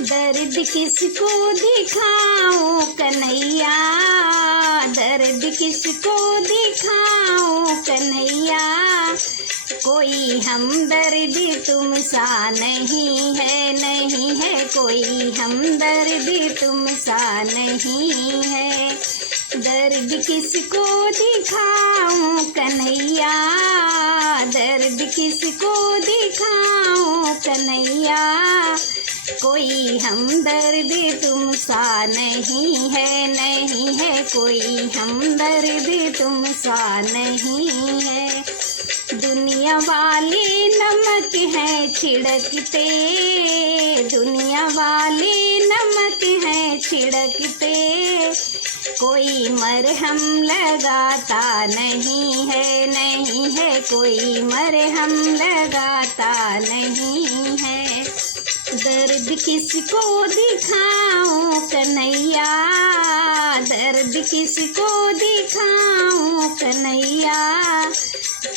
दर्द किसको दिखाऊं कन्हैया, दर्द किसको दिखाऊं कन्हैया, कोई हमदर्द तुम सा नहीं है, नहीं है कोई हमदर्द तुम सा नहीं है। दर्द किसको दिखाऊं कन्हैया, दर्द किसको दिखाऊं कन्हैया, कोई हमदर्द तुम सा नहीं है, नहीं है कोई हमदर्द तुम सा नहीं है। दुनिया वाले नमक हैं छिड़कते, दुनिया वाले नमक हैं छिड़कते, कोई मरहम लगाता नहीं है, नहीं है कोई मरहम लगाता नहीं है। दर्द किसको दिखाऊं कन्हैया, दर्द किसको दिखाऊं कन्हैया,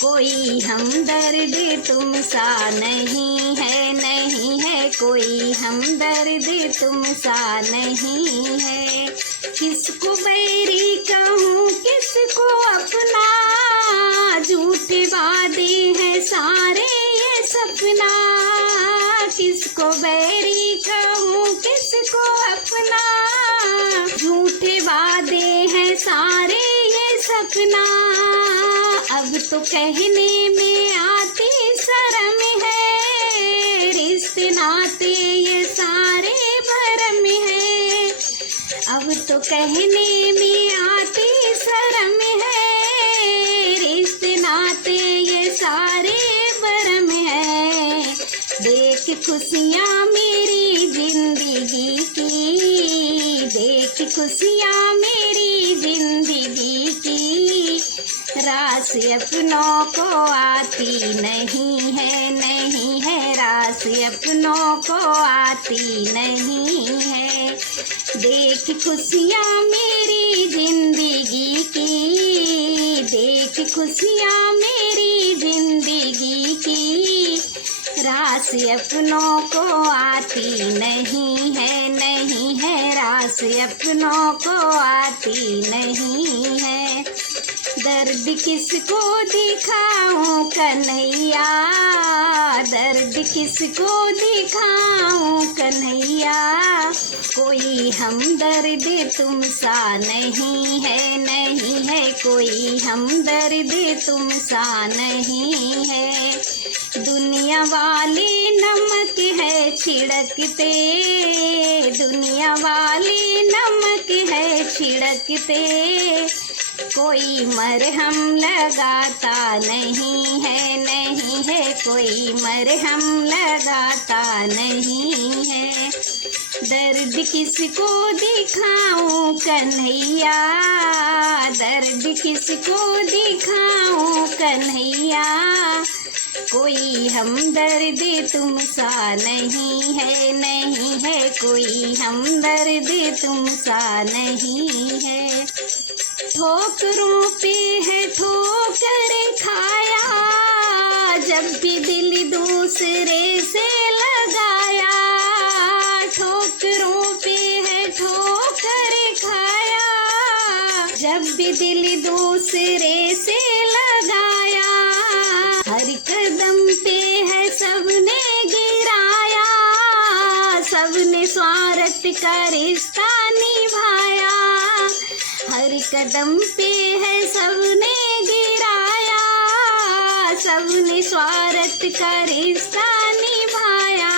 कोई हमदर्द तुम सा नहीं है, नहीं है कोई हमदर्द तुम सा नहीं है। किसको बैरी कहूँ किसको अपना, झूठे वादे हैं सारे ये सपना, किसको बैरी कहूँ किसको अपना, झूठे वादे हैं सारे ये सपना, अब तो कहने में आती शर्म है, रिश्ते नाते ये सारे भरम है, अब तो कहने में आती शर्म है, रिश्ते नाते ये सारे भरम है। देख खुशियाँ मेरी जिंदगी की, देख खुशियाँ मेरी जिंदगी की, रास अपनों को आती नहीं है, नहीं है रास अपनों को आती नहीं है। देख खुशियाँ मेरी जिंदगी की, देख खुशियाँ मेरी जिंदगी की, रास अपनों को आती नहीं है, नहीं है रास अपनों को आती नहीं है। दर्द किसको दिखाऊं कन्हैया, दर्द किसको दिखाऊं कन्हैया, कोई हमदर्द तुम सा नहीं है, नहीं है कोई हमदर्द तुम सा नहीं है। दुनिया वाले नमक है छिड़कते, दुनिया वाले नमक है छिड़कते, कोई मरहम लगाता नहीं है, नहीं है कोई मरहम लगाता नहीं है। दर्द किसको दिखाऊं कन्हैया, दर्द किसको दिखाऊं कन्हैया, कोई हमदर्द तुम सा नहीं है, नहीं है कोई हमदर्द तुम सा नहीं है। ठोकरों पे है ठोकर खाया, जब भी दिल दूसरे से लगाया, ठोकरों पे है ठोकर खाया, जब भी दिल दूसरे से लगाया, हर कदम पे है सबने गिराया, सबने स्वार्थ का रिश्ता निभाया, हर कदम पे है सबने गिराया, सबने स्वार्थ का रिश्ता निभाया,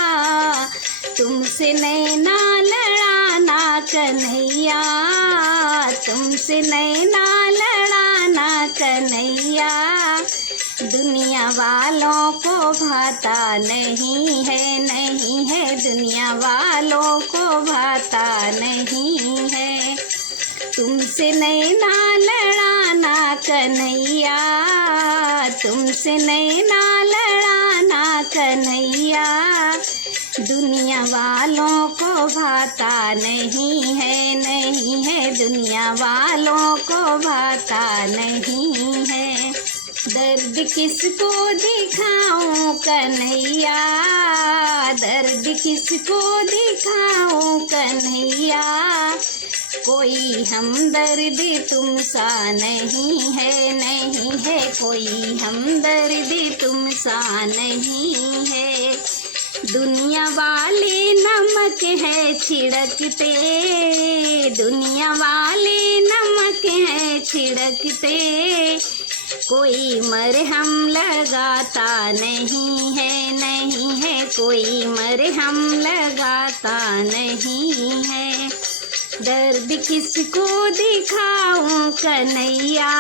तुमसे नैना लड़ाना कन्हैया, तुमसे नैना लड़ाना कन्हैया, दुनिया वालों को भाता नहीं है, नहीं है दुनिया वालों को भाता नहीं है। तुमसे नैना लड़ाना कन्हैया, तुमसे नैना लड़ाना कन्हैया, दुनिया वालों को भाता नहीं है, नहीं है दुनिया वालों को भाता नहीं है। दर्द किसको दिखाऊं कन्हैया, दर्द किसको दिखाऊं कन्हैया, कोई हमदर्द तुम सा नहीं है, नहीं है कोई हमदर्द तुम सा नहीं है। दुनिया वाले नमक है छिड़कते, दुनिया वाले नमक है छिड़कते, कोई मरहम लगाता नहीं है, नहीं है कोई मरहम लगाता नहीं है। दर्द किसको दिखाऊं कन्हैया,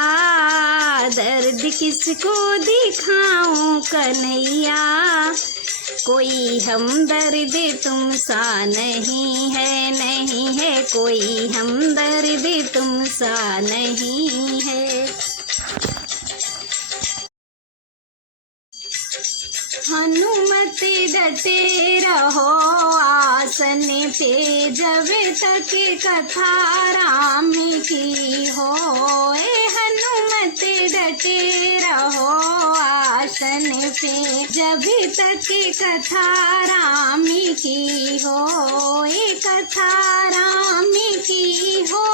दर्द किसको दिखाऊं कन्हैया, कोई हमदर्द तुम सा नहीं है, नहीं है कोई हमदर्द तुम सा नहीं है। हनुमत डटे रहो आसन पे, जब तक कथा राम की हो। हनुमत डटे रहो आसन पे, जब तक कथा राम की हो, कथा राम की हो,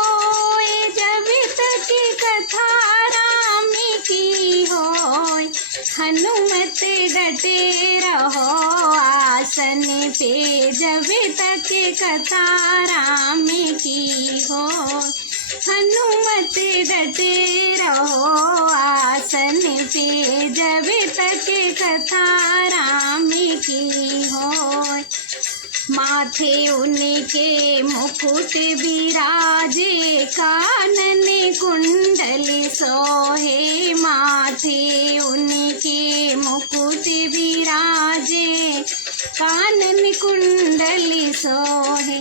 जब तक कथा राम की हो। हनुमत डटे रहो आसन पे, जब तक कथा राम की हो। हनुमत डटे रहो आसन पे, जब तक कथा राम की हो। माथे उनके मुकुट बिराजे, कानन कुंडल सोहे, माथे उनके मुकुट बिराजे, कानन कुंडल सोहे,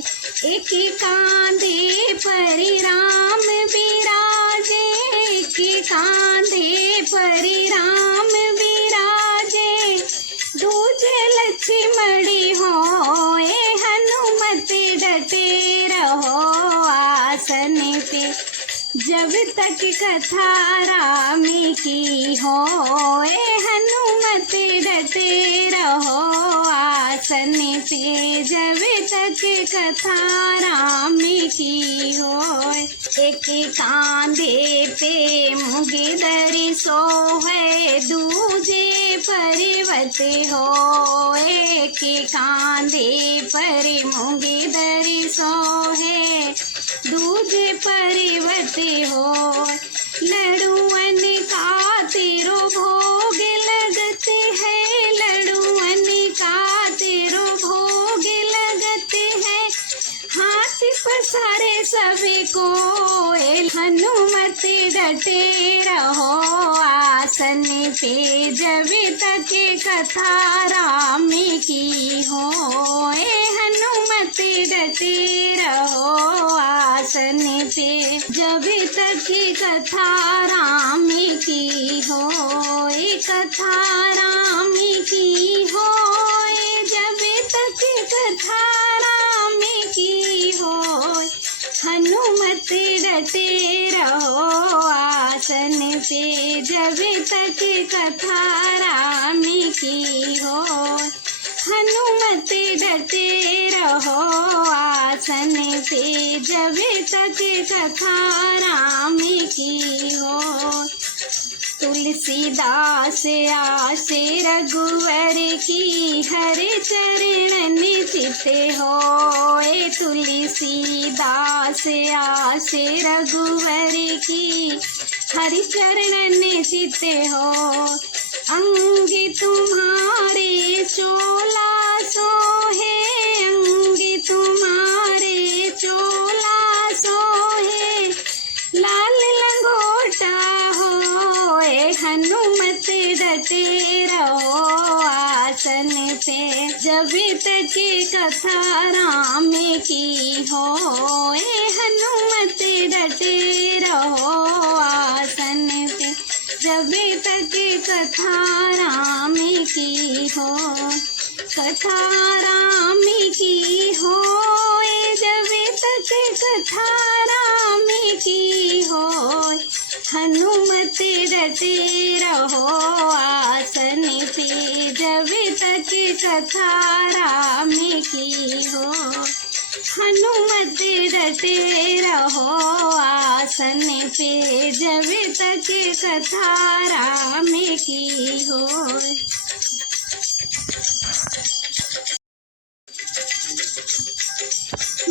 एक कांधे पर राम बिराजे, एक कांधे पर राम बिराजे, दूजे लक्ष्मणी होए। हनुमत डटे रहो आसन पे, जब तक कथा राम की होए। हनुमत डटे रहो आसन पे, जब तक कथा राम की होए। एक कांधे पे मुगिदर सोहे, दूजे पर्वत हो। एक कांधे पर मुगिदर सोहे, दूजे पर्वत हो। लड़ुअन का तेरो भोग लगते हैं, लड़ुअन का तेरो भोग लगते हैं, हाथ पसारे सभी को। हनुमत डटे रहो आसन पे, जब तक कथा राम की हो। हनुमत डटे रहो आसन पे, जब तक कथा राम की हो। कथा राम की हो, जब तक कथा राम की हो। हनुमत डटे रहो आसन पे, जब तक कथा राम की हो। हनुमत डटे रहो आसन पे, जब तक कथा राम की हो। तुलसीदास आसे रघुवर की, हर चरणन चिते होए। तुलसीदास आसे रघुवर की, हर चरणन चिते हो। अंग तुम्हारे चोला सोहे, अंग तुम्हारे चोला सोहे, लाल लंगोटा होए। हनुमत डटे रहो आसन पे, जब तक कथा राम की होए। हनुमत डटे रहो आसन पे, जब तक कथा राम की हो। कथा राम की हो, जब तक कथा राम की हो। हनुमत डटे रहो आसन पे, जब तक कथा राम की हो। हनुमत डटे रहो आसन पे, जब तक कथा राम की हो।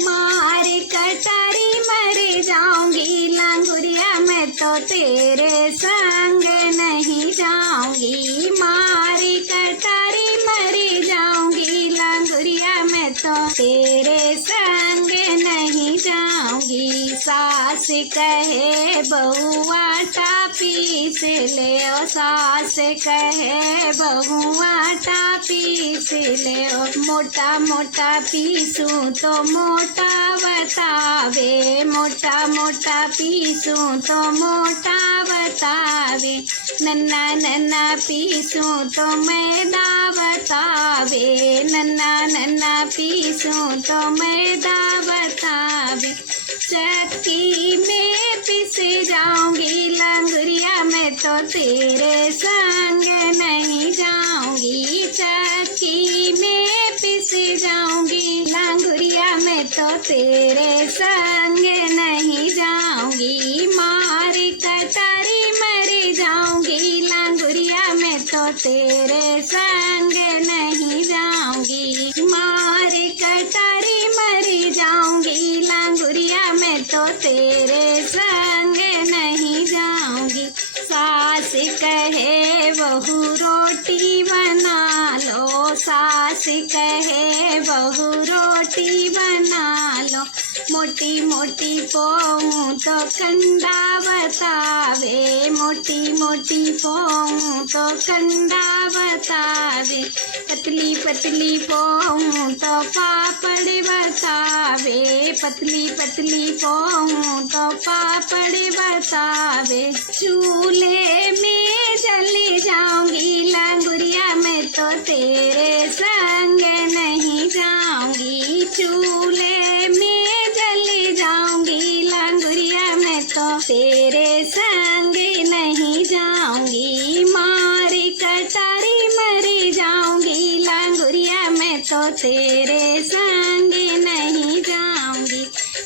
मार कटारी मर जाऊंगी लंगुरिया, मैं तो तेरे संग नहीं जाऊंगी। मार कटारी मर जाऊंगी लंगुरिया, मैं तो तेरे संग नहीं जाऊंगी। सास कहे बहू आटा पीस ले ओ, सास कहे बहू आटा पीस ले ओ। मोटा मोटा पीसूं तो मोटा बतावे, मोटा मोटा पीसूं तो मोटा बतावे। नन्ना नन्ना पीसूं तो मैदा बतावे, नन्ना नन्ना पीसूं तो मैदा बतावे। चक्की में पिस जाऊंगी लंगुरिया, मैं तो तेरे संग नहीं जाऊंगी। चक्की में पिस जाऊंगी लंगुरिया, मैं तो तेरे संग नहीं जाऊंगी। मार कटारी मर जाऊंगी लंगुरिया, मैं तो तेरे संग नहीं जाऊंगी। मार कटारी मर जाऊंगी लंगुरिया, मैं तो तेरे संग नहीं जाऊंगी। सास कहे बहू रोटी बना लो, सास कहे बहू रोटी बना लो। मोटी मोटी पोऊं तो कंधा बतावे, मोटी मोटी पोऊं तो कंधा बतावे। पतली पतली पोऊं तो पापड़ बतावे, पतली पतली पोऊं तो पापड़ बतावे। चूल्हे में जल जाऊंगी लंगुरिया, मैं तो तेरे संग नहीं जाऊंगी। चूल्हे में जल जाऊंगी लंगुरिया, मैं तो तेरे संग नहीं जाऊंगी। मार कटारी मर जाऊंगी लंगुरिया, मैं तो तेरे संग नहीं जाऊंगी।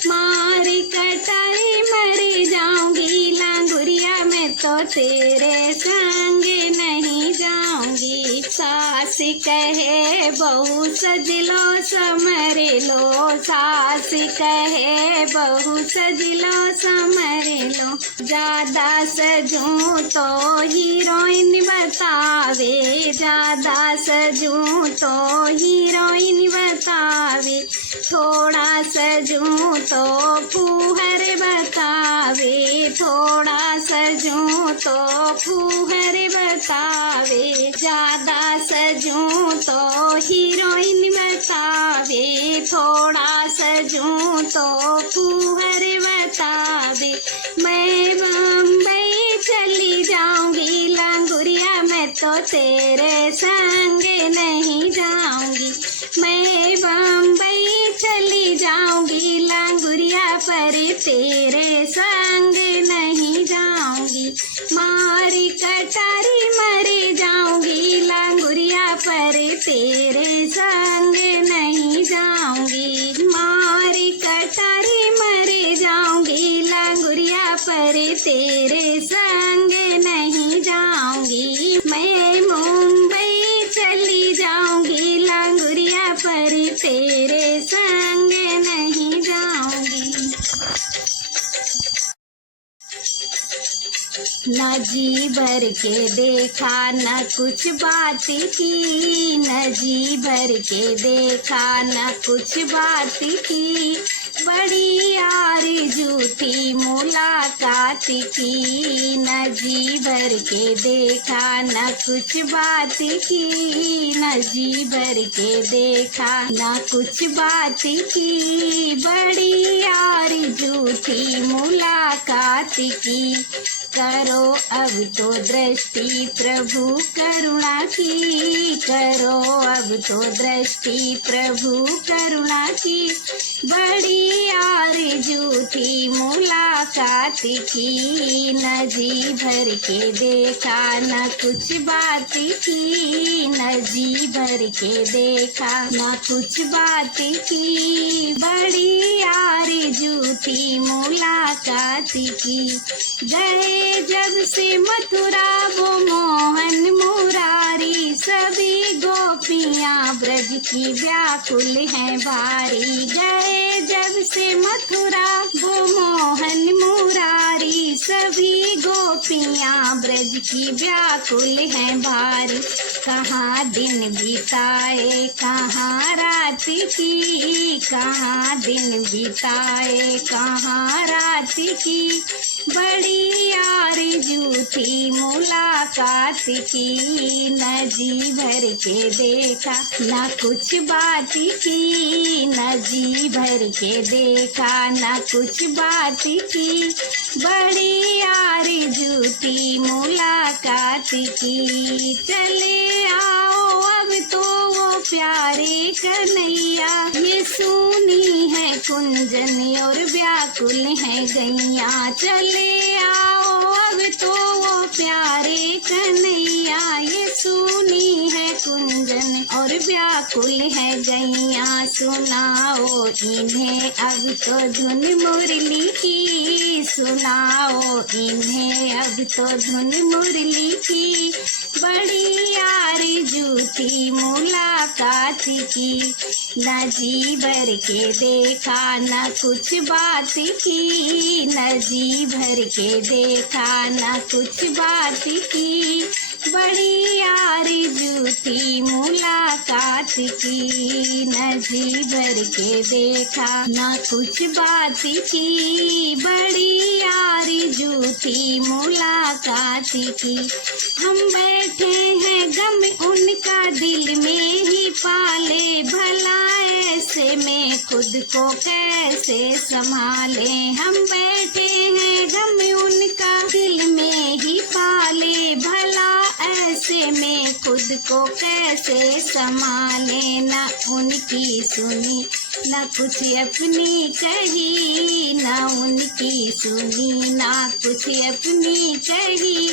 मार कटारी मर जाऊंगी लंगुरिया, मैं तो तेरे संग नहीं जाऊंगी। सास कहे बहू सज लो समर लो, सास कहे बहू सज लो समर लो। ज्यादा सजूं तो हीरोइन बतावे, ज्यादा सजूं तो हीरोइन बतावे। थोड़ा सजूं तो फूहर बतावे, थोड़ा सजूं तो फूहर बतावे। ज्यादा सजूं तो हीरोइन बतावे, थोड़ा सजूं तो फूहर बतावे। मैं बम्बई चली जाऊंगी लंगुरिया, मैं तो तेरे संग नहीं जाऊंगी। मैं बम्बई चली जाऊंगी लंगुरिया, पर तेरे संग नहीं जाऊंगी। मार कटारी मर जाऊंगी लंगुरिया, पर तेरे संग नहीं जाऊंगी। मार कटारी मर जाऊंगी लंगुरिया, पर तेरे संग नहीं जाऊंगी। मैं मुंबई चली जाऊंगी लंगुरिया, पर तेरे संग नहीं जाऊंगी। न जी भर के देखा न कुछ बात की, न जी भर के देखा न कुछ बात की। बड़ी आरज़ू थी मुलाकात की, न जी भर के देखा न कुछ बात की, न जी भर के देखा न कुछ बात की। बड़ी आरज़ू थी मुलाकात की। करो अब तो दृष्टि प्रभु करुणा की, करो अब तो दृष्टि प्रभु करुणा की। बड़ी आरज़ू थी मुलाकात मुलाकात की, न जी भर के देखा न कुछ बात की, न जी भर के देखा न कुछ बात की, बड़ी आरज़ू थी मुलाकात की। गए जब से मथुरा वो मोहन मुरारी, सभी गोपियाँ ब्रज की व्याकुल हैं भारी। गए जब से मथुरा वो मोहन मुरारी, सभी गोपियाँ ब्रज की व्याकुल हैं भारी। कहाँ दिन बिताए कहाँ रात की, कहाँ दिन बिताए कहाँ रात की, बड़ी आरज़ू थी मुलाकात की। न जी भर के देखा न कुछ बात की, न जी भर के देखा न कुछ बात की, बड़ी आरज़ू थी मुलाकात की। चले आओ अब तो वो प्यारे कन्हैया, ये सुनी है कुंजन और व्याकुल है गैया। चले आओ अब तो वो प्यारे कन्हैया, ये सुनी है कुंजन और व्याकुल है गैया। सुनाओ इन्हें अब तो धुन मुरली की, सुनाओ इन्हें अब तो धुन मुरली की, बड़ी आरज़ू थी मुलाकात की। न जी भर के देखा न कुछ बात की, न जी भर के देखा न कुछ बात की, बड़ी आरज़ू थी मुलाकात की। न जी भर के देखा न कुछ बात की, बड़ी आरज़ू थी मुलाकात की। हम बैठे हैं गम उनका दिल में ही पाले, भला ऐसे में खुद को कैसे संभाले। हम बैठे हैं गम उनका दिल में ही पाले, भला ऐसे में खुद को कैसे संभाले। न उनकी सुनी न कुछ अपनी कही, न उनकी सुनी न कुछ अपनी कही,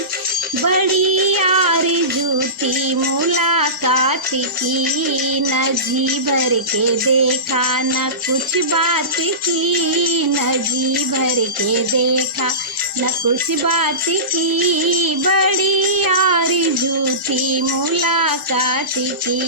बड़ी आरज़ू थी मुलाकात की। न जी भर के देखा न कुछ बात की, न जी भर के देखा न कुछ बात की, बड़ी आरज़ू थी मुलाकात की।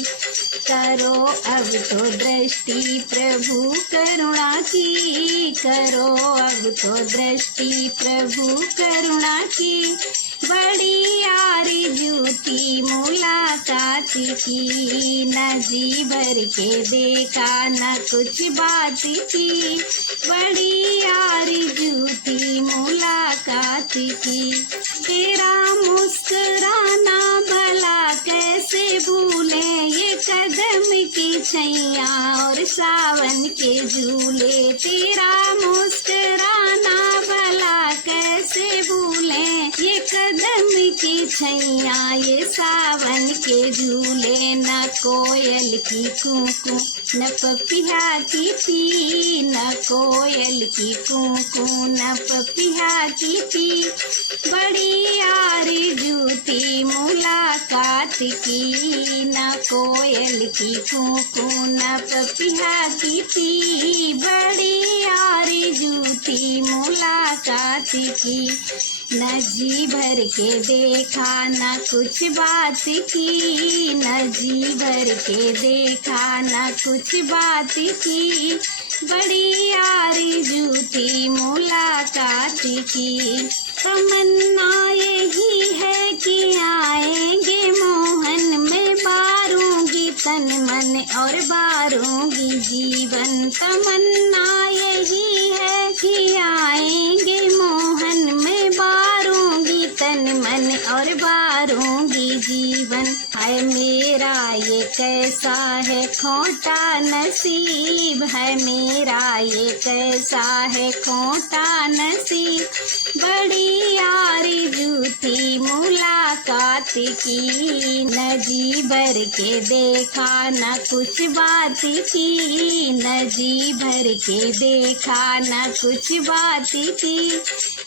करो अब तो दृष्टि प्रभु करुणा की, करो अब तो दृष्टि प्रभु करुणा की, बड़ी आरज़ू थी मुलाकात की। न जी भर के देखा न कुछ बात की, बड़ी आरज़ू थी मुलाकात की। तेरा मुस्कुराना भला कैसे भूले, ये कदम की छैया और सावन के झूले। तेरा मुस्कुराना भला कैसे भूले, ये कदम की छैया ये सावन के झूले। न कोयल की कूकू न पपिया की पी, न कोयल की कूकू न पपिया की पी, बड़ी आरज़ू थी मुलाकात की। न कोयल की कूकू न पपिया की पी, बड़ी आरज़ू थी मुलाकात की। न जी भर के देखा न कुछ बात की, न जी भर के देखा न कुछ बात की, बड़ी आरज़ू थी मुलाकात की। तमन्ना यही है कि आएंगे मोहन, मैं बारूंगी तन मन और बारूंगी जीवन। तमन्ना यही है कि आएंगे मोहन, मैं बारूंगी तन मन और बारूंगी जीवन। हाय मेरा ये कैसा है खोटा नसीब, है मेरा ये कैसा है खोटा नसीब, बड़ी आरज़ू थी मुलाकात की। न जी भर के देखा न कुछ बात की, न जी भर के देखा न कुछ बात की,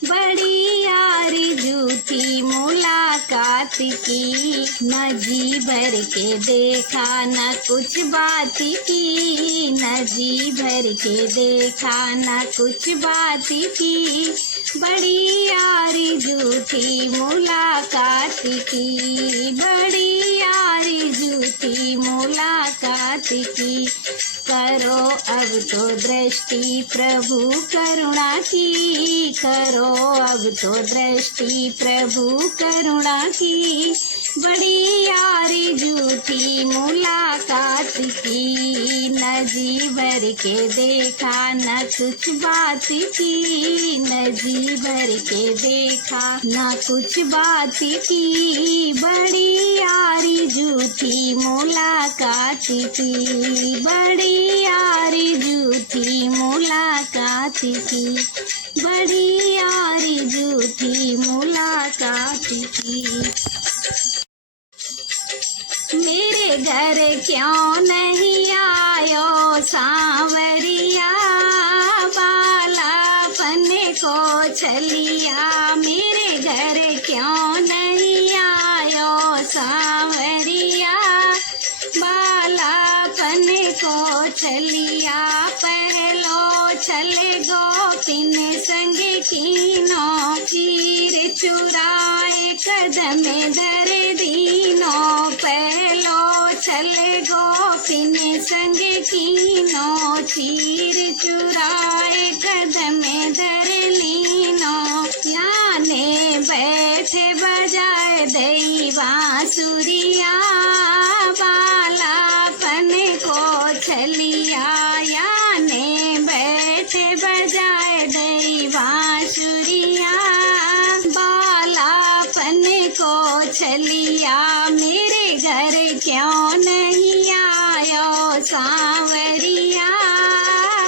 बड़ी आरज़ू थी मुलाकात की, न जी भर के देखा न कुछ बात की, न जी भर के देखा न कुछ बात की, बड़ी आरज़ू थी मुलाकात की, बड़ी आरज़ू थी मुलाकात की। करो अब तो दृष्टि प्रभु करुणा की, करो अब तो दृष्टि प्रभु करुणा की, बड़ी आरज़ू थी मुलाकात की, न जी भर के देखा न कुछ बात की, न जी भर के देखा न कुछ बात की, बड़ी आरज़ू थी मुलाकात की, बड़ी आरज़ू थी मुलाकात की, बड़ी आरज़ू थी मुलाकात की। मेरे घर क्यों नहीं आयो सांवरिया, बालापन को छलिया, मेरे घर क्यों नहीं आयो सांवरिया, बालापन को छलिया, पहलो छले गोपिन संग कीनो, चीर चुराए कदम धर दीनो, पहलो छले गोपिन संग कीनो, चीर चुराए कदम धर लीनो, याने बैठे बजाए दई बांसुरिया, बालापन को छलिया, याने बैठे बजाए दई बांसुरिया, बालापन को छलिया, मेरे घर क्यों नहीं आयो सांवरिया,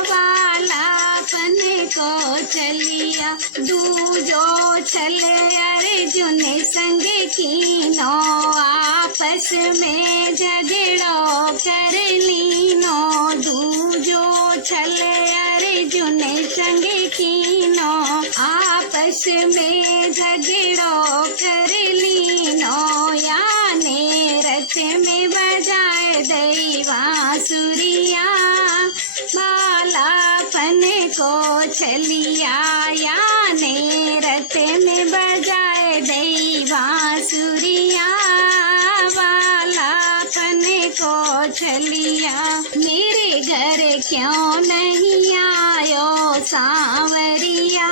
बालापन को छलिया, दूजो छले अर्जुन संग कीनो, आपस में झगड़ो कर लीनो, दूजो छले अर्जुन संग कीनो, आपस में झगड़ो कर लीनो, याने रथ में बजाए दई बांसुरिया, बालापन को छलिया, याने रथ में बजाए दई बांसुरिया, बालापन को छलिया, मेरे घर क्यों नहीं आयो सांवरिया,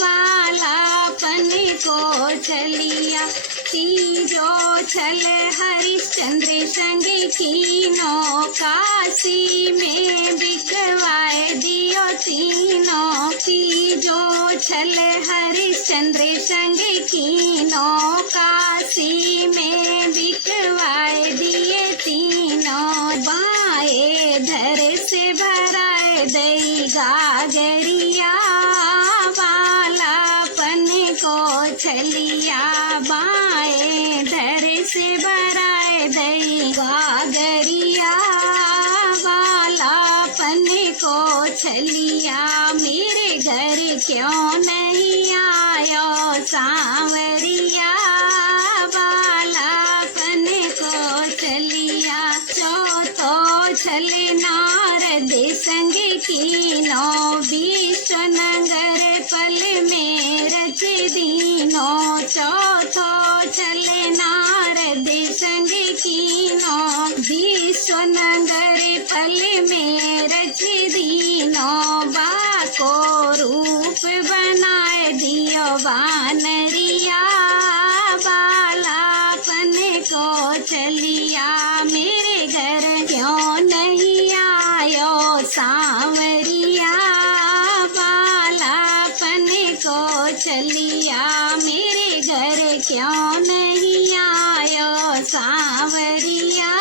बालापन को छलिया, तीजो छल हरिश्चंद्र संग कीनो, काशी में बिकवाए दियो तीनो, तीजो छल हरिश्चंद्र संग कीनो, काशी में बिकवाए दिए तीनो, बाए धर से भराए दई गागरिया, बालापन को छलिया, बाए धर से भराए दई गागरिया, बालापन को छलिया, मेरे घर क्यों नहीं आयो सांवरिया, बालापन को छलिया, चौथो छले नारद संग कीनो, विश्वनगर पल में रच दीनो, चौथो छले नारद संग कीनो, विश्वनगर पल में रच दीनो, बाको रूप बनाए दियो बानरिया, बालापन को छलिया, मेरे घर क्यों नहीं आयो सांवरिया, बालापन को छलिया, मेरे घर क्यों नहीं आयो सांवरिया,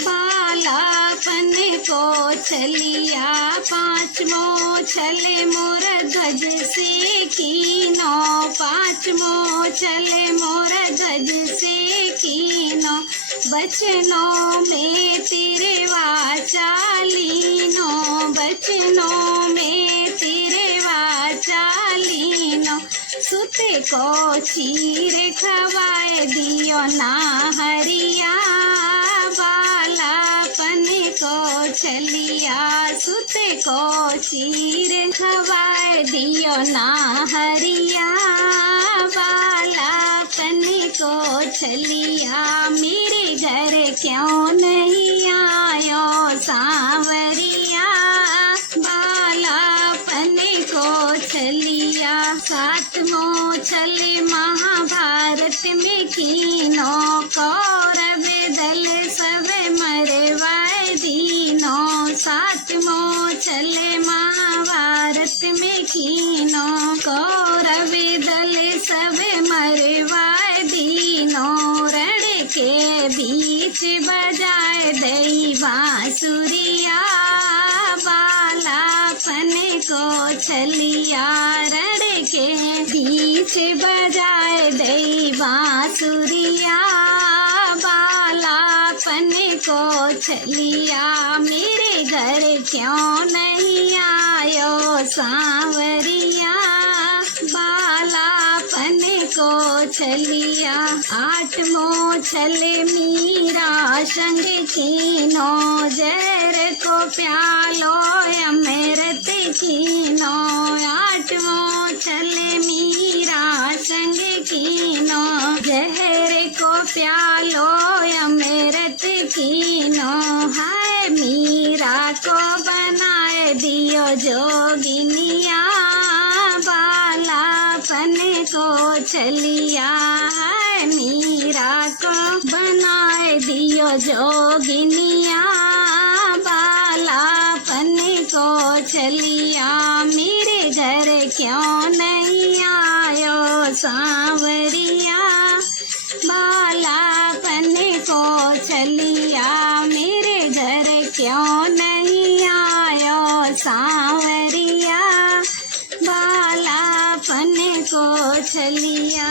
बालापन को छलिया, पांचवो छले मोर ध्वज से कीनो, पांचवो छले मोर ध्वज से कीनो, बचनों में तेरे वाचालीनो, बचनों में तेरे वाचालीनो, सुते को चीर खवाए दियो ना हरिया बालापन को छलिया सुते को चीर खवाए दियो ना हरिया बालापन को छलिया मेरे घर क्यों नहीं आयो सांवरिया बालापन को छलिया सातवों छल महाभारत में कीनो कौरव दल सब मरवाए दीनो सातवों छल महाभारत में कीनो कौरव दल सब मरवाए दीनो रण के बीच बजाए दई बांसुरिया बालापन को छलिया रण के बीच बजाए दई बांसुरिया बालापन को छलिया मेरे घर क्यों नहीं आयो सांवरिया बालापन को छलिया आठवों छल मीरा संग कीनो जहर को प्यालो अमृत कीनो आठवों छल मीरा संग कीनो जहर को प्यालो अमृत कीनो हाय मीरा को बनाए दियो जोगिनिया बालापन को छलिया हाय मीरा को बनाए दियो जोगिनिया बालापन को छलिया मेरे घर क्यों नहीं आयो सांवरिया बालापन को छलिया मेरे घर क्यों नहीं आयो सांवरिया बालापन को छलिया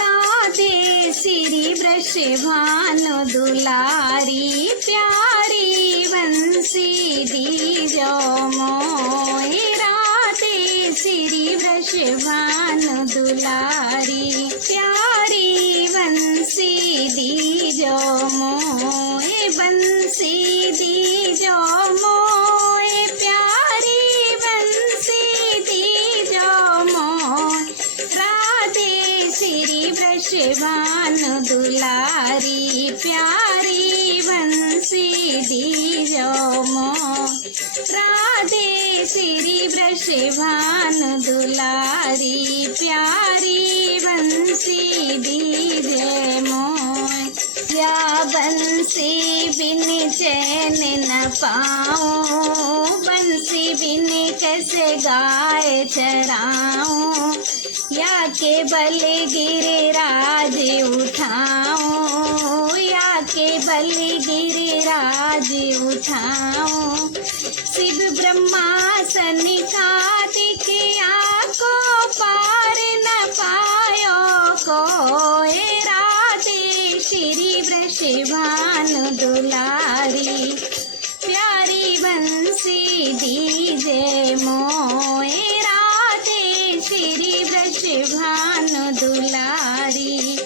राधे श्री वृषभानु दुलारी प्यारी बंसी दीजो मोए राधे श्री वृषभानु दुलारी प्यारी बंसी दीजो मोए बंसी दीजो मोए प्यारी बंसी दीजो मोए राधे श्री वृषभानु दुलारी प्यारी बंसी दीजो मोए राधे श्री वृषभानु दुलारी प्यारी बंसी दीजे मोए या बंसी बिन चैन न पाऊं बंसी बिन कैसे गाय चराऊं या के बल गिरिराज उठाऊं या के बल गिरिराज उठाऊं शिव ब्रह्मा सनिकादिक को पार न पायो कोए राधे श्री वृषभानु दुलारी प्यारी बंसी दीजे मोए राधे श्री वृषभानु दुलारी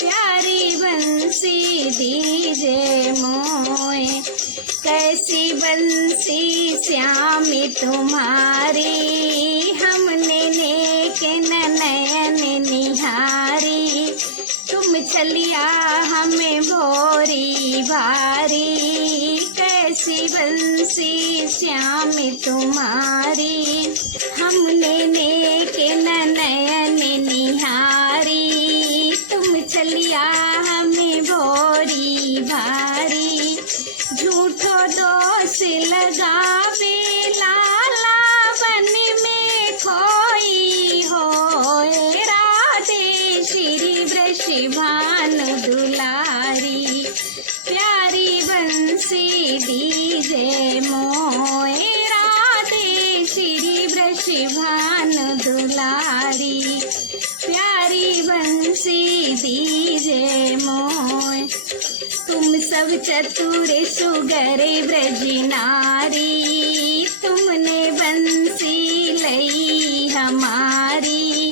प्यारी बंसी दीजे मोए कैसी बंसी श्याम तुम्हारी हमने नेक नयन निहारी तुम चलिया हमें भोरी भारी कैसी बंसी श्याम तुम्हारी हमने नेक नयन निहारी तुम चलिया हमें भोरी भारी झूठो दोष लगावे लाला बन में खोई होए राधे श्री वृषभानु दुलारी प्यारी बंसी दीजे मोए राधे श्री वृषभानु दुलारी प्यारी बंसी दीजे मोए तुम सब चतुर सुगर ब्रज नारी तुमने बंसी लई हमारी,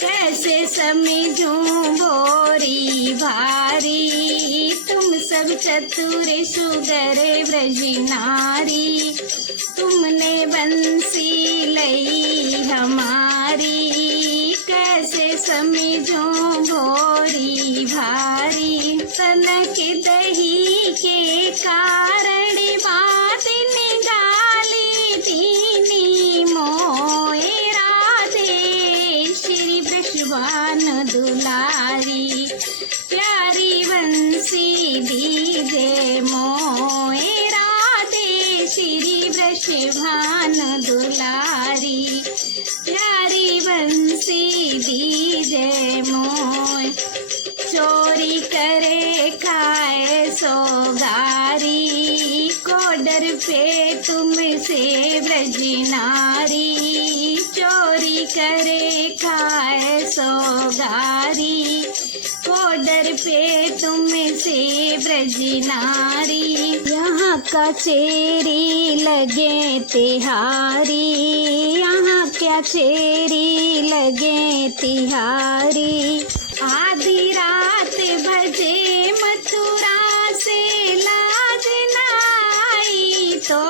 कैसे समझूं भोरी भारी। तुम सब चतुर सुगर ब्रज नारी, तुमने बंसी लई हमारी, कैसे समझूं भोरी भारी। तनक दही के कारण बात निगाली दीनी मोए राधे, श्री वृषभान दुलारी, प्यारी बंसी दीजे मोए राधे, श्री वृषभान दुलारी, प्यारी बंसी दीजे मोय। चोरी करे खाए सोगारी, कोडर पे तुमसे ब्रज नारी, चोरी करे खाए सोगारी, कोडर पे तुमसे ब्रज नारी। यहाँ का चेरी लगे तिहारी, यहाँ क्या चेरी लगे तिहारी। आधी रात बजे मथुरा से लाज न आई, तो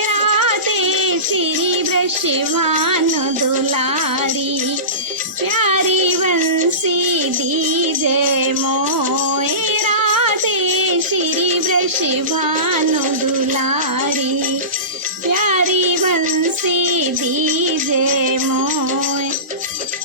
राधे श्री वृषभान दुलारी, प्यारी बंसी दीजे मोए राधे, श्री वृषभान दुलारी, प्यारी बंसी दीजे मोए।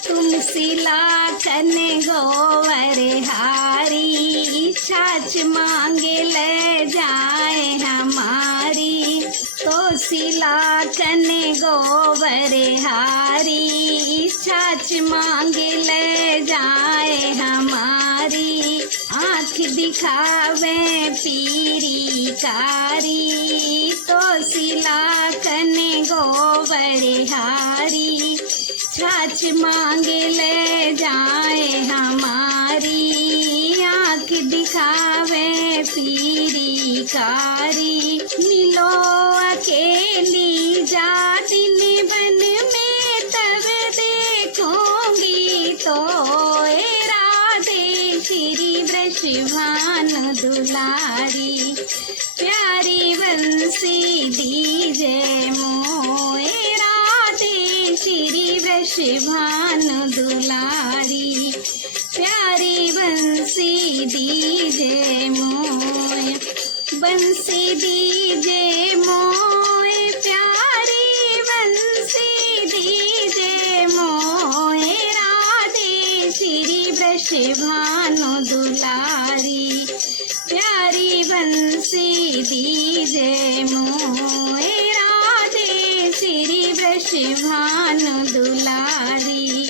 तुम सिलाकन गोवर हारी, छाछ मांगे ले जाए हमारी, तो सिलाकन गोबर हारी, छाछ मांगे ले जाए हमारी। आँख दिखावे पीरी कारी, तो सिलाकन गोबर हारी, छाछ मांगे ले जाए हमारी। आँख दिखावे पीरी कारी, मिलो अकेली जाति बन में तब देखूंगी, तो राधे श्री वृषभान दुलारी, प्यारी बंसी दीजे मोए राधे, श्री वृषभान दुलारी, प्यारी बंसी दीजे मोए। बंसी दीजे मोए, प्यारी बंसी दीजे मोए राधे, श्री वृषभान दुलारी, प्यारी बंसी दीजे मोए राधे, श्री वृषभान दुलारी,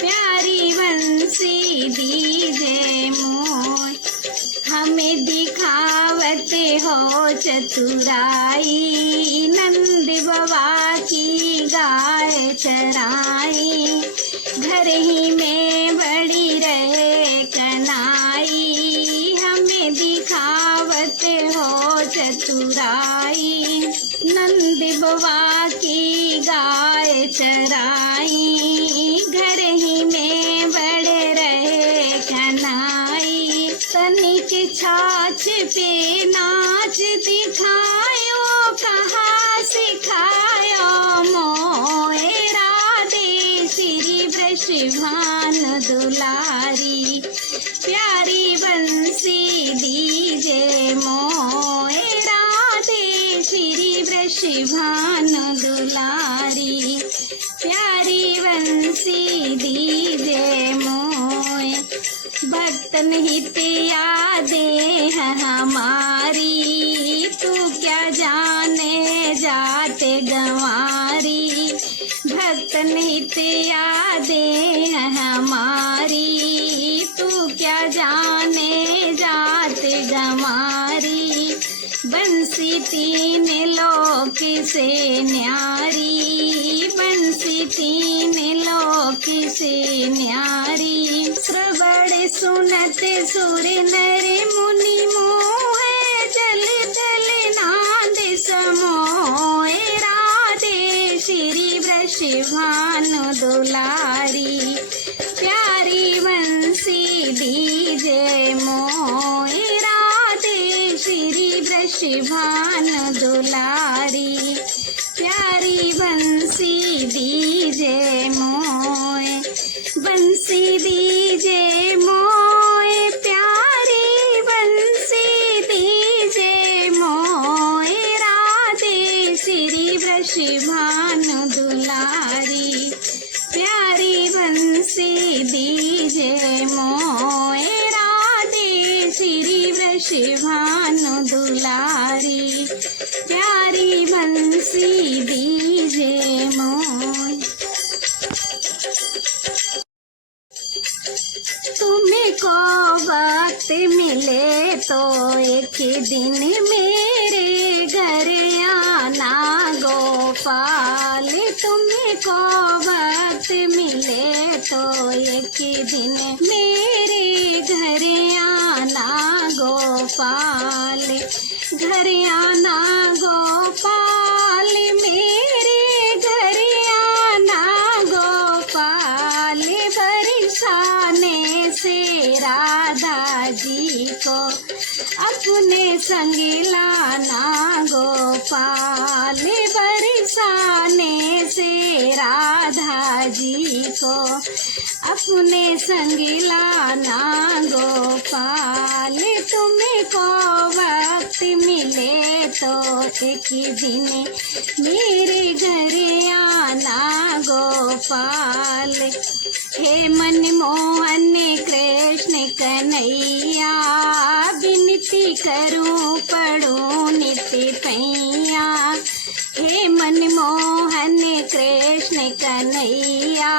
प्यारी बंसी दीजे मोय। हमें दिखावत हो चतुराई, नंद बाबा की गाय चराई, घर ही में बड़ी रहे कनाई। हमें दिखावत हो चतुराई, नंद बाबा की गाय चराई, घर ही में बड़े रहे कनाई। तनिक छाछ पे नाच दिखायो, कहाँ सिखायो मोए राधे, श्री वृषभान दुलारी, प्यारी बंसी दीजे मोए राधे, श्री वृषभान दुलारी, प्यारी बंसी दीजे मोए। भक्तन हित यादे हैं हमारी, तू क्या जाने जाते गंवारी। भक्तन हित यादे हैं हमारी, तू क्या जाने जाते गंवारी। बंसी तीन लोक से न्यारी, बंसी तीन लोक से न्यारी। श्रवण सुनत सुर नर मुनि मोह, जल थल नाद समोए। वृषभानु दुलारी, प्यारी बंसी दीजे मोए राधे श्री वृषभानु दुलारी, प्यारी बंसी दीजे मोए, बंसी दीजे मोए, प्यारी बंसी दीजे मोए राधे श्री वृषभानु दुलारी, प्यारी बंसी दीजे मोए राधे श्री वृषभानु दुलारी, प्यारी बंसी दीजे मोए। तुम्हें को वक्त मिले तो एक दिन मेरे घर आना गोपाल, तुम्हें को वक्त मिले तो एक दिन मेरे घर आना गोपाल, घर आना गोपाल, मेरे घर आना गोपाल, बरसाने से राधा जी को अपने संग लाना गोपाल, बरसाने से राधा जी को अपने संग लाना गोपाल, तुम्हें को वक्त मिले तो एक दिन मेरे घर आना गोपाल। हे मनमोहन कृष्ण कन्हैया, विनती करूं पढ़ूं नित्य पैया, हे मनमोहन कृष्ण कन्हैया,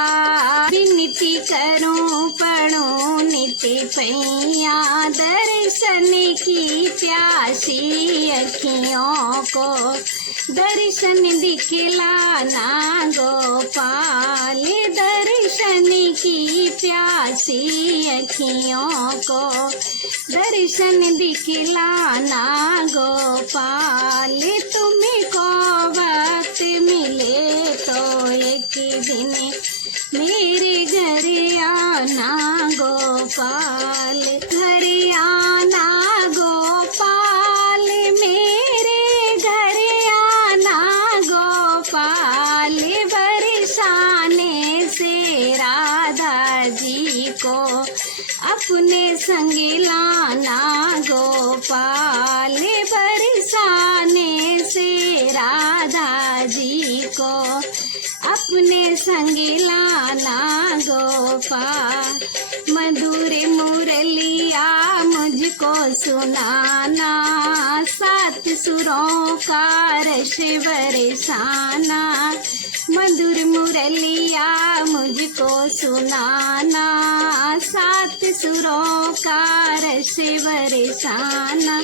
विनती करूं पढ़ूं नित्य पैया, दर्शन की प्यासी अखियों को दर्शन दिखलाना गोपाल, दर्शन की प्यासी अखियों को दर्शन दिखलाना गोपाल, तुम्हें को वक्त मिले तो एक दिन मेरे घर आना गोपाल, घर आना गोपाल, मेरे घर आना गोपाल, बरसाने से राधा जी को अपने संग लाना गोपाल, बरसाने से राधा जी को अपने संग लाना गोपाल, मधुर मुरलिया मुझको सुनाना, सात सुरों का रस बरसाना, मधुर मुरलिया मुझको सुनाना, सात सुरों का रस बरसाना,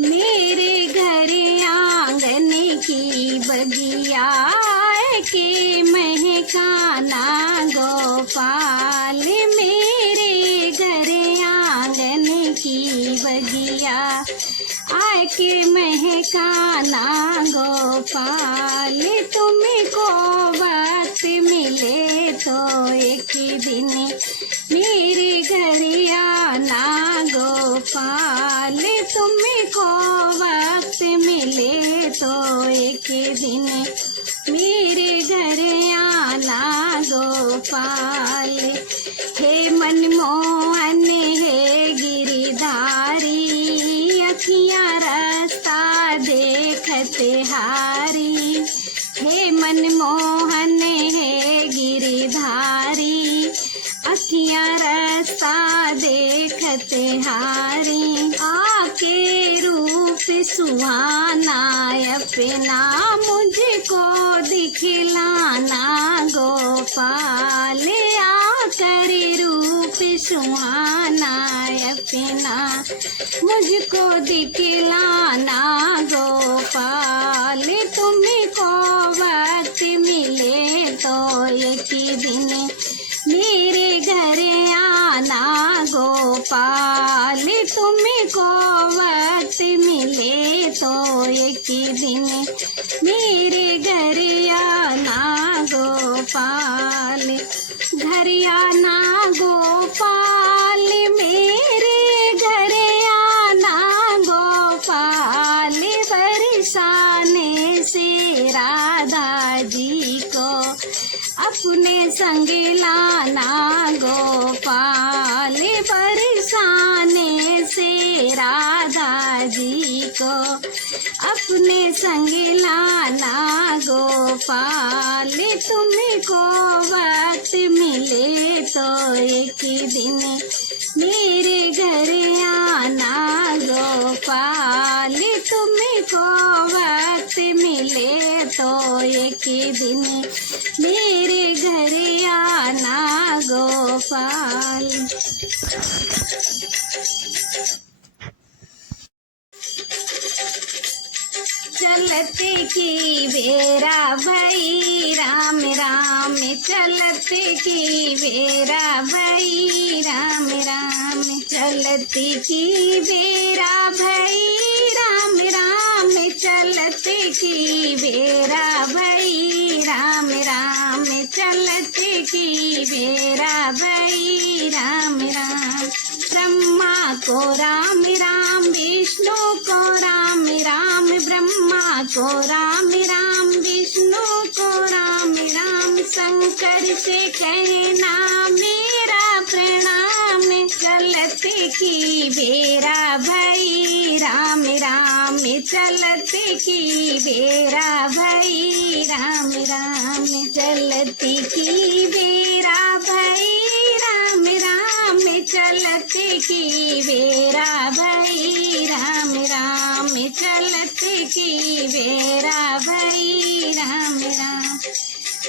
मेरे घर आंगन की बगिया के महकाना गोपाल, मेरे घर आंगन की बगिया आके महकाना गोपाल, तुम्हें को वक्त मिले तो एक दिन मेरे घर आना गोपाल, तुम्हें को वक्त मिले तो एक दिन मेरे घर आना गोपाल। हे मनमोहन हे गिरधारी, अखियाँ रास्ता देखते हारी, हे मनमोहन हे गिरधारी, अखियाँ रास्ता देखते हारी, आके रूप सुहाना अपना मुझको दिखलाना गोपाल, आकर रूप सुहाना अपना मुझको दिखलाना गोपाल, तुम्हें को वक्त मिले तो एक दिन मेरे घर आना गोपाल, तुम्हें को वक्त मिले तो एक दिन मेरे घर आना गो गोपाल, घर आना गोपाल, मेरे घर आना गोपाल, बरसाने से राधा जी को अपने संग लाना गोपाल, बरसाने से राधा जी को अपने संग लाना गोपाल, तुमको वक्त मिले तो एक दिन मेरे घर आना गोपाल, तुमको वक्त मिले तो एक दिन मेरे घर आना गोपाल। चलते की बेरा भई राम राम, चलते की बेरा भई राम राम, चलते की बेरा भई राम राम, चलते की बेरा भई राम राम, चलते की बेरा भई राम राम। ब्रह्मा को राम राम, विष्णु को राम राम, ब्रह्मा को राम राम, विष्णु को राम राम, शंकर से कहना मेरा प्रणाम, चलते की बेरा भई राम राम, चलते की बेरा भई राम राम, चलते की बेरा भई राम राम, चलते की बेरा भई राम राम, चलते की बेरा भई राम राम।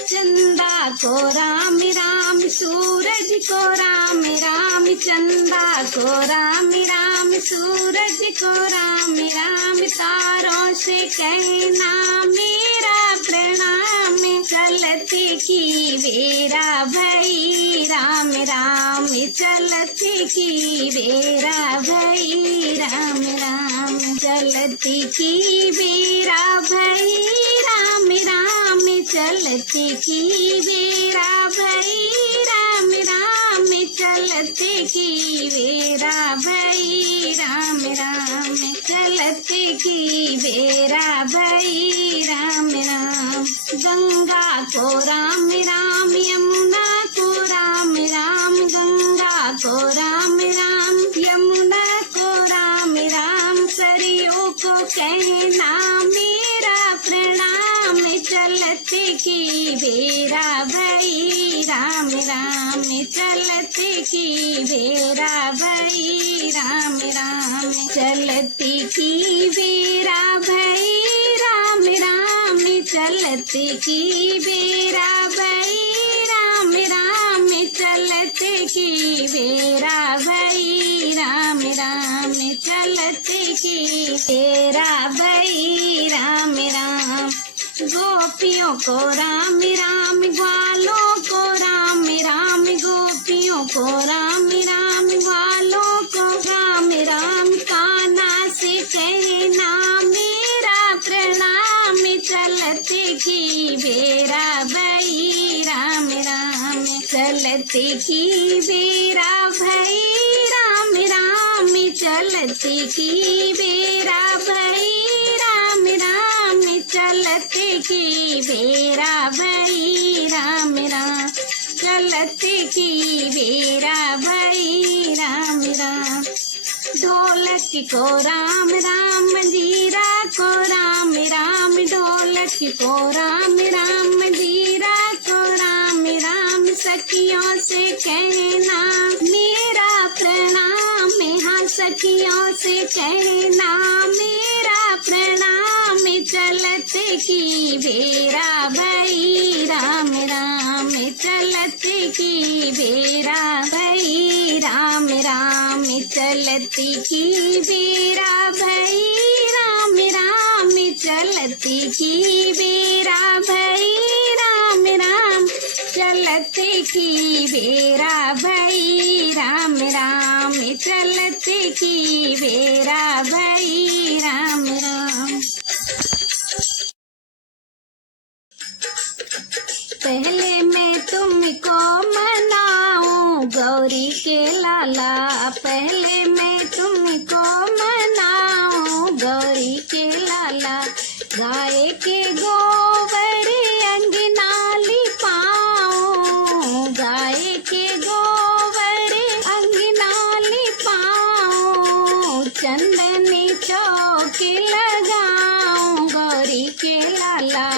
चंदा को राम राम, सूरज को राम राम, चंदा को राम राम, सूरज को राम राम, तारों से कहना मेरा प्रणाम, चलते की बेरा भई राम राम, चलते की बेरा भई राम राम, चलते की बेरा भई राम राम, चलते की बेरा भई राम राम, चलते की बेरा भई राम राम, चलते की बेरा भई राम राम। गंगा को राम राम, यमुना को राम राम, गंगा को राम राम, यमुना को राम राम, सरयू को कहना मेरा प्रणाम, चलते की बेरा भई राम राम, चलते की बेरा भई राम राम, चलते की बेरा भई राम राम, चलते की बेरा भई राम राम, चलते की बेरा भई राम राम, चलते की बेरा भई राम राम। गोपियों को राम राम, ग्वालों को राम राम, गोपियों को राम राम, ग्वालों को राम राम, कान्हा से कहना मेरा प्रणाम, चलते की बेरा भई राम राम, चलते की बेरा भई राम राम, चलते की बेरा भई राम राम, चलते की बेरा भई राम राम, चलते की बेरा भई राम राम। ढोलक को राम राम, मंजीरा को राम राम, ढोलक को राम राम, मंजीरा को राम राम, सखियों से कहना मेरा प्रणाम, हाँ सखियों से कहना मेरा प्रणाम, चलते की बेरा भई राम राम, चलते की बेरा भई राम राम, चलते की बेरा भई राम राम, चलते की बेरा भई राम राम, चलते की बेरा भई राम राम, चलते की बेरा भई राम राम। पहले गौरी के लाला, पहले मैं तुमको मनाऊं गौरी के लाला। गाय के गोबर अंगना लिपाऊं, गाय के गोबर अंगना लिपाऊं, चंदनी चौक लगाऊं गौरी के लाला,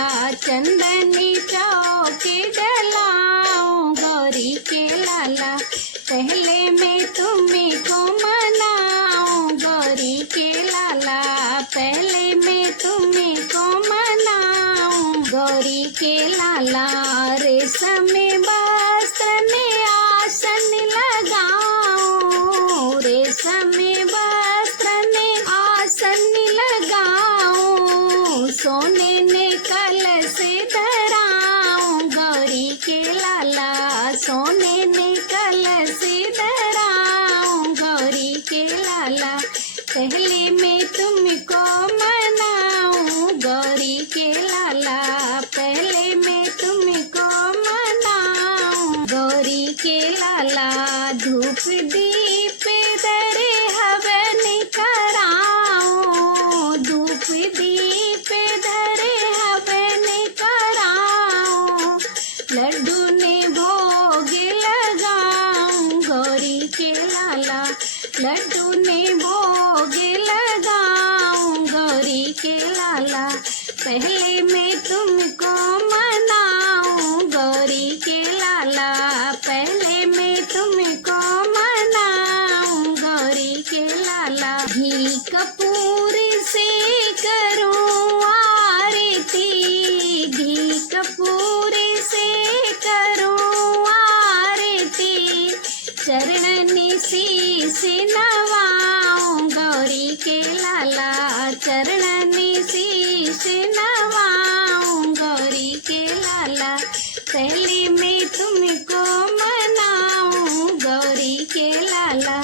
चंदनी चौक जलाऊं गौरी के लाला। पहले मैं तुमको मनाऊं गौरी के लाला, पहले मैं तुमको मनाऊं गौरी के लाला। रेशम वस्त्र में आसन लगाऊं, रेशम वस्त्र में आसन लगाऊं, सोने ने कलश धराऊं गौरी के लाला, सोने ने कलश धराऊं गौरी के लाला। पहले मैं तुमको मनाऊं गौरी के लाला, पहले मैं तुमको मनाऊं गौरी के लाला। धूप दीप दरे हवन कराऊं, धूप दीप धरे हवन कराऊं, लड्डू ने भोग लगाऊं गौरी के लाला, लड्डू ने भोग लगाऊं गौरी के लाला। पहले मैं तुमको मनाऊं गौरी के लाला, पहले मैं तुमको मनाऊं गौरी के लाला। घी कपूर से करूं आरती, घी कपूर से करूं आरती, चरण शीश नवाऊं गौरी के लाला, चरण शीश नवाऊं गौरी के लाला। पहले मैं तुमको मनाऊं गौरी के लाला,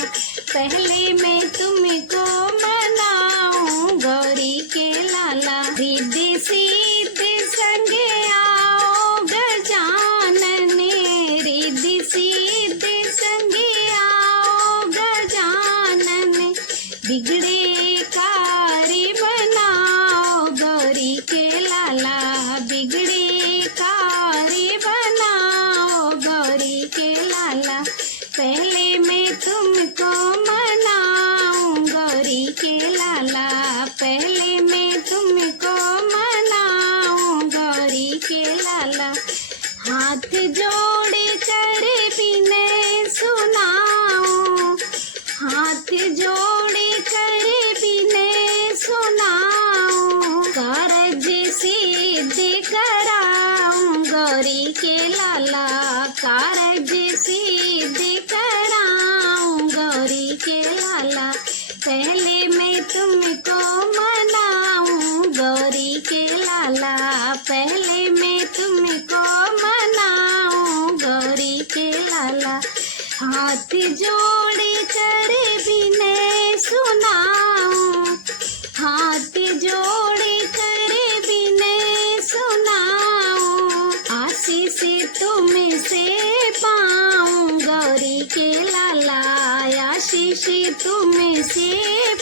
पहले मैं तुमको मनाऊं गौरी के लाला। रिद्धि सिद्धि संग आओ गजानन, रिद्धि सिद्धि संग आओ गजानन, बिगड़े कार्य बनाओ गौरी के लाला, बिगड़े कार्य बनाओ गौरी के लाला। पहले मैं तुमको मनाऊं गौरी के लाला, पहले मैं तुमको मनाऊं गौरी के लाला। हाथ जोड़ कर विनय सुनाऊं, हाथ जोड़ कर विनय सुनाऊं, कारज सिद्ध कराऊं गौरी के लाला, कारज सिद्ध कराऊं गौरी के लाला। पहले मैं तुमको मनाऊं गौरी के लाला, पहले मैं तुमको मनाऊं गौरी के लाला। हाथ जोड़ कर विनय सुनाऊं, हाथ जोड़ कर विनय सुनाऊं, आशीष तुमसे पाऊं गौरी के लाला, आशीष तुमसे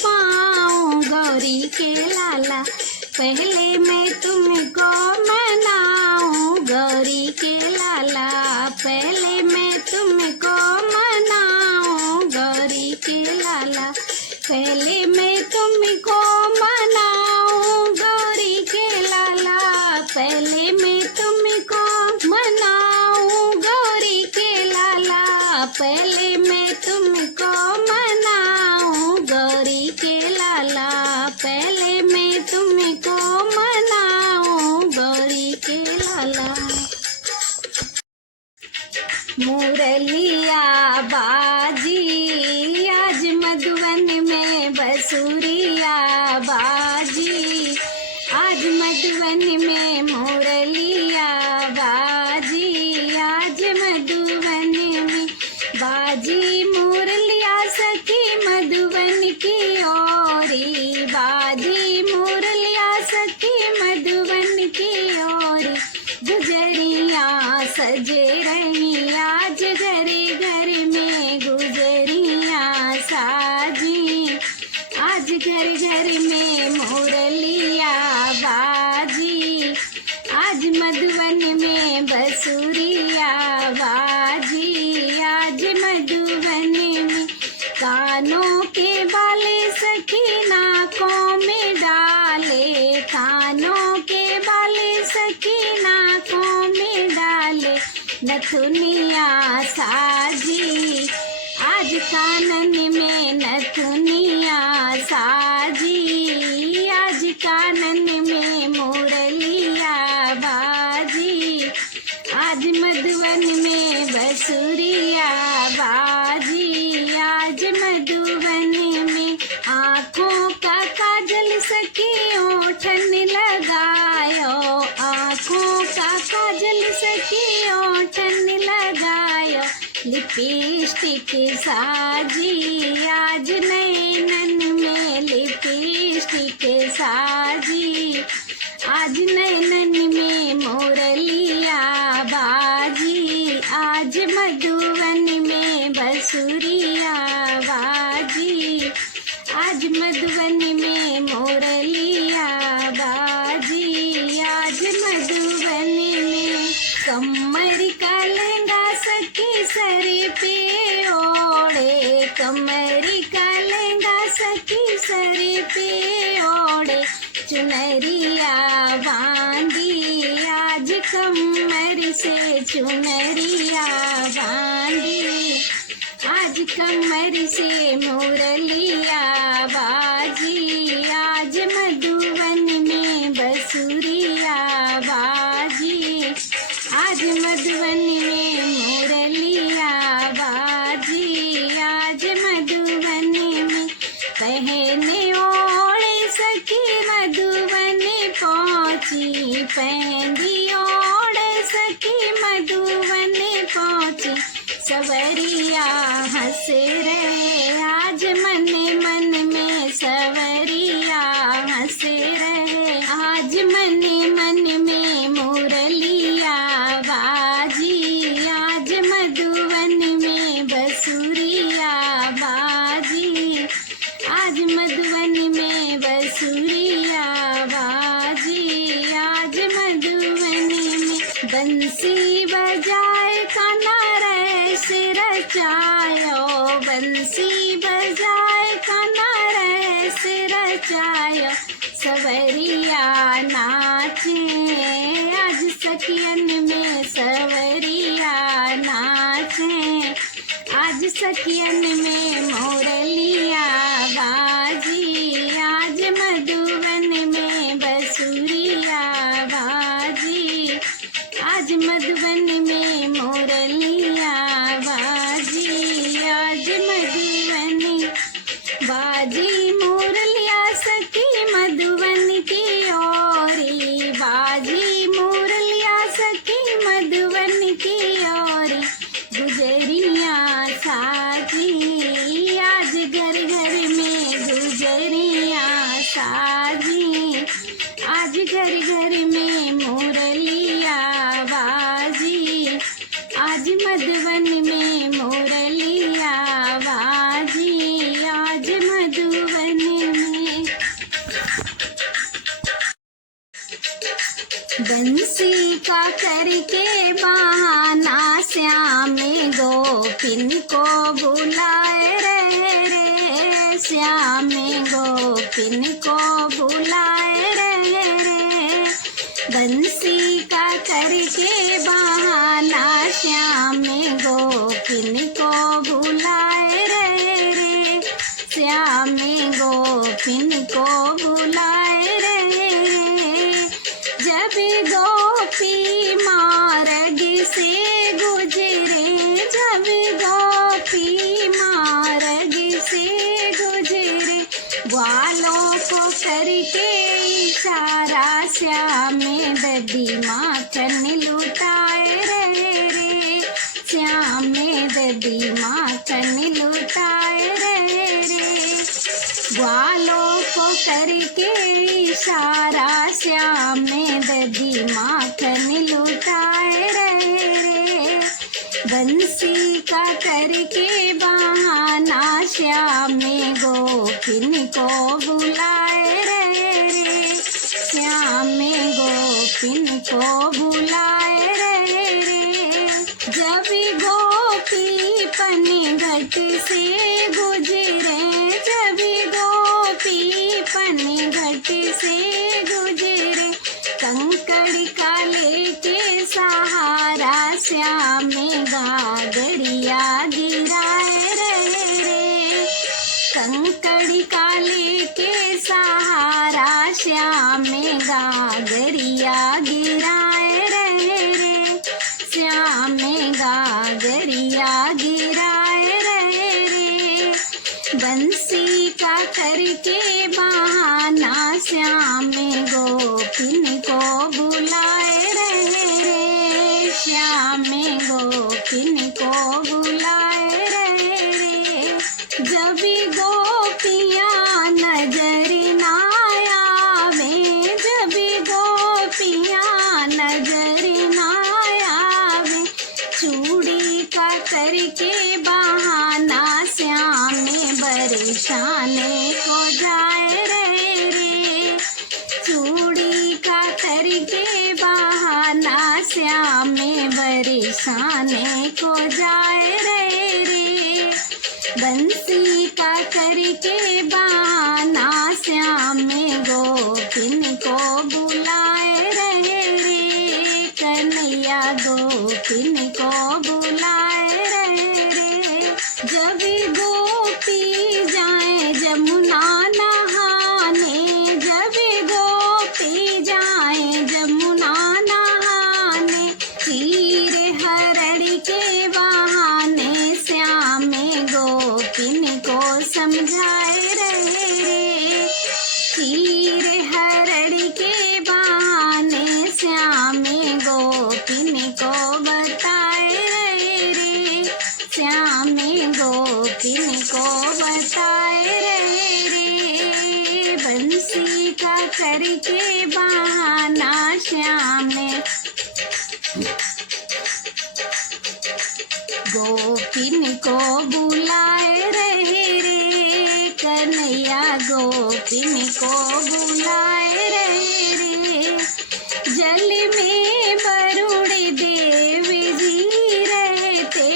पाऊं गौरी के लाला। पहले मैं तुमको मनाऊं गौरी के लाला, पहले मैं तुमको मनाऊं गौरी के लाला, पहले मैं तुमको मनाऊं गौरी के लाला, पहले मैं तुमको मनाऊं गौरी के लाला, पहले मैं तुमको मनाऊं गौरी के लाला, पहले मैं तुमको मनाऊं गौरी के लाला। मुरलिया बाजी आज मधुवन में, बसुरिया बाजी आज मधुवन में, मुरलिया बाजी आज मधुवन में, बाजी मुरलिया सखी मधुवन की ओरी, बाजी मुरलिया सखी मधुवन की ओरी, गुजरिया सजे रही आज घर घर में, घर घर में मुरलिया बाजी, आज मधुवन में बसुरिया बाजी, आज मधुवन में कानों के बाले सखी नाकों में डाले, कानों के बाले सखी नाकों में डाले, नथुनिया साजी, आज कानन में नथुनिया साजी, आज कानन में मुरलिया बाजी, आज मधुवन में बसुरिया बाजी, आज मधुवन में आँखों का काजल सखी ओठन लगायो, आँखों का काजल सखी ओठन लगायो, लिपस्टिक साजी, आज नैनन में लिपस्टिक साजी, आज नैनन में मुरलिया बाजी, आज मधुवन में बसुरिया बाजी, आज मधुवन में मुरलिया बाजी, आज मधुवन में कमर का लहंगा सखी सर पे ओढ़े, कमर का लहंगा सखी सर पे ओढ़े, चुनरिया बांधी, आज कमर से चुनरिया बांधी, आज कमर से मुरलिया बाजी, आज मधुवन में बसुरिया बाजी, आज मधुवन में मुरलिया बाजी, आज मधुवन में पहने ओढ़े सखी मधुवन पहुँची, पहनी ओढ़े सखी मधुवन पहुँची, सवरिया हंस रहे आज मन मन में, सवरिया हंस रहे आज मन मन में, मुरलिया बाजी, आज मधुवन में बसुरिया बाजी, आज मधुवन में बसुरिया बाजी, आज मधुवन में बंसी बजाए कान्हा रैस रचायो, बंसी बजाए कान्हा रैस रचायो, सवरिया नाचे आज सखियन में, सवरिया नाचे आज सखियन में, मुरलिया बाजी, आज मधुवन में बसुरिया बाजी, आज मधुवन में मुरलिया बाजी, आज मधुवन बाजी मुरलिया सखी मधुवन की ओरी, बाजी मुरलिया सखी मधुवन की ओरी, गुजरिया साजी, आज घर घर में गुजरिया साजी, आज घर घर में मुरलिया बाजी, आज मधुवन में मुरलिया बाजी, आज मधुवन में बंसी का करके बहाना श्याम गोपिन को बुलाए रे, श्याम गोपिन को बुलाए रे, बंसी का करके बहाना श्याम गोपिन को बुलाए रे, श्याम गोपिन को बुलाए रे, जब गोपी मार्ग से गुजरे, जब गोपी मार्ग से गुजरे, ग्वालों को करके इशारा श्याम दधी माखन लुटाए रे, श्याम दधी माखन लुटाए रे, ग्वालों को करके इशारा श्याम दधी माखन लुटाए रे, बंसी बंसी का करके बहाना श्याम में गोपिन को बुलाए रे, श्याम में गोपिन को बुलाए रे। जब गोपी पन घट से गुजरे, जब गोपी पन घट से गुजरे, कंकड़ का लेके सहारा श्याम में गागरिया गिराए रे, कंकड़ का लेके सहारा श्याम में गागरिया गिराए रे, श्याम में गागरिया गिराए रे। बंसी का करके बहाना श्याम में गोपिन को बुलाए रे, श्याम में गोपिन को बुलाए रे। जब गोपियाँ नजर ना आवे, जब गोपियाँ नजर ना आवे, चूड़ी का करके बहाना श्याम में बरसाने को जाए रे, चूड़ी का करके बहाना श्याम में बरसाने को जाए रे। बंसी का करके बहाना श्याम में गोपिन को बुलाए रे, कन्हैया गोपिन को बुलाए रे। जब गोपी जाए जमुना नहाने, जब गोपी जाए जमुना नहाने, तीर हरड़ के बहाने श्याम में गोपिन को समझाए रे, तीर हरड़ के बहाने श्याम में गोपिन को बताए रे, श्याम में गोपिन को बताए रे। बंसी का करके बहाना श्याम में गोपिन को बुलाए रे, कन्हैया गोपिन को बुलाए रे। जल में वरुण देव जी रहते,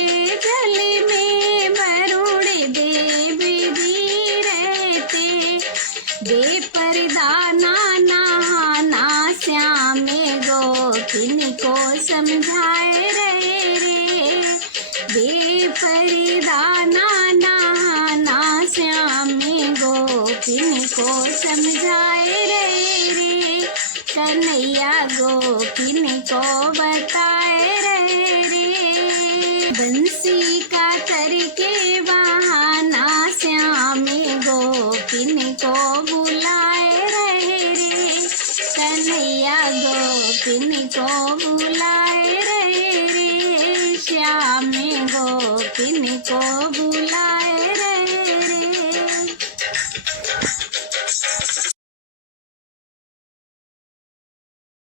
जल में वरुण देव जी रहते, बेपर्दा नहाना श्याम में गोपिन को समझाए रे, बेपर्दा नहाना श्याम में गोपिन को समझाए रे, कन्हैया गोपिन को बताए रे। बंसी का करके बहाना श्याम में गोपिन को बुलाए रे, कन्हैया गोपिन को बुलाए रे, श्याम में गोपिन को बुलाए।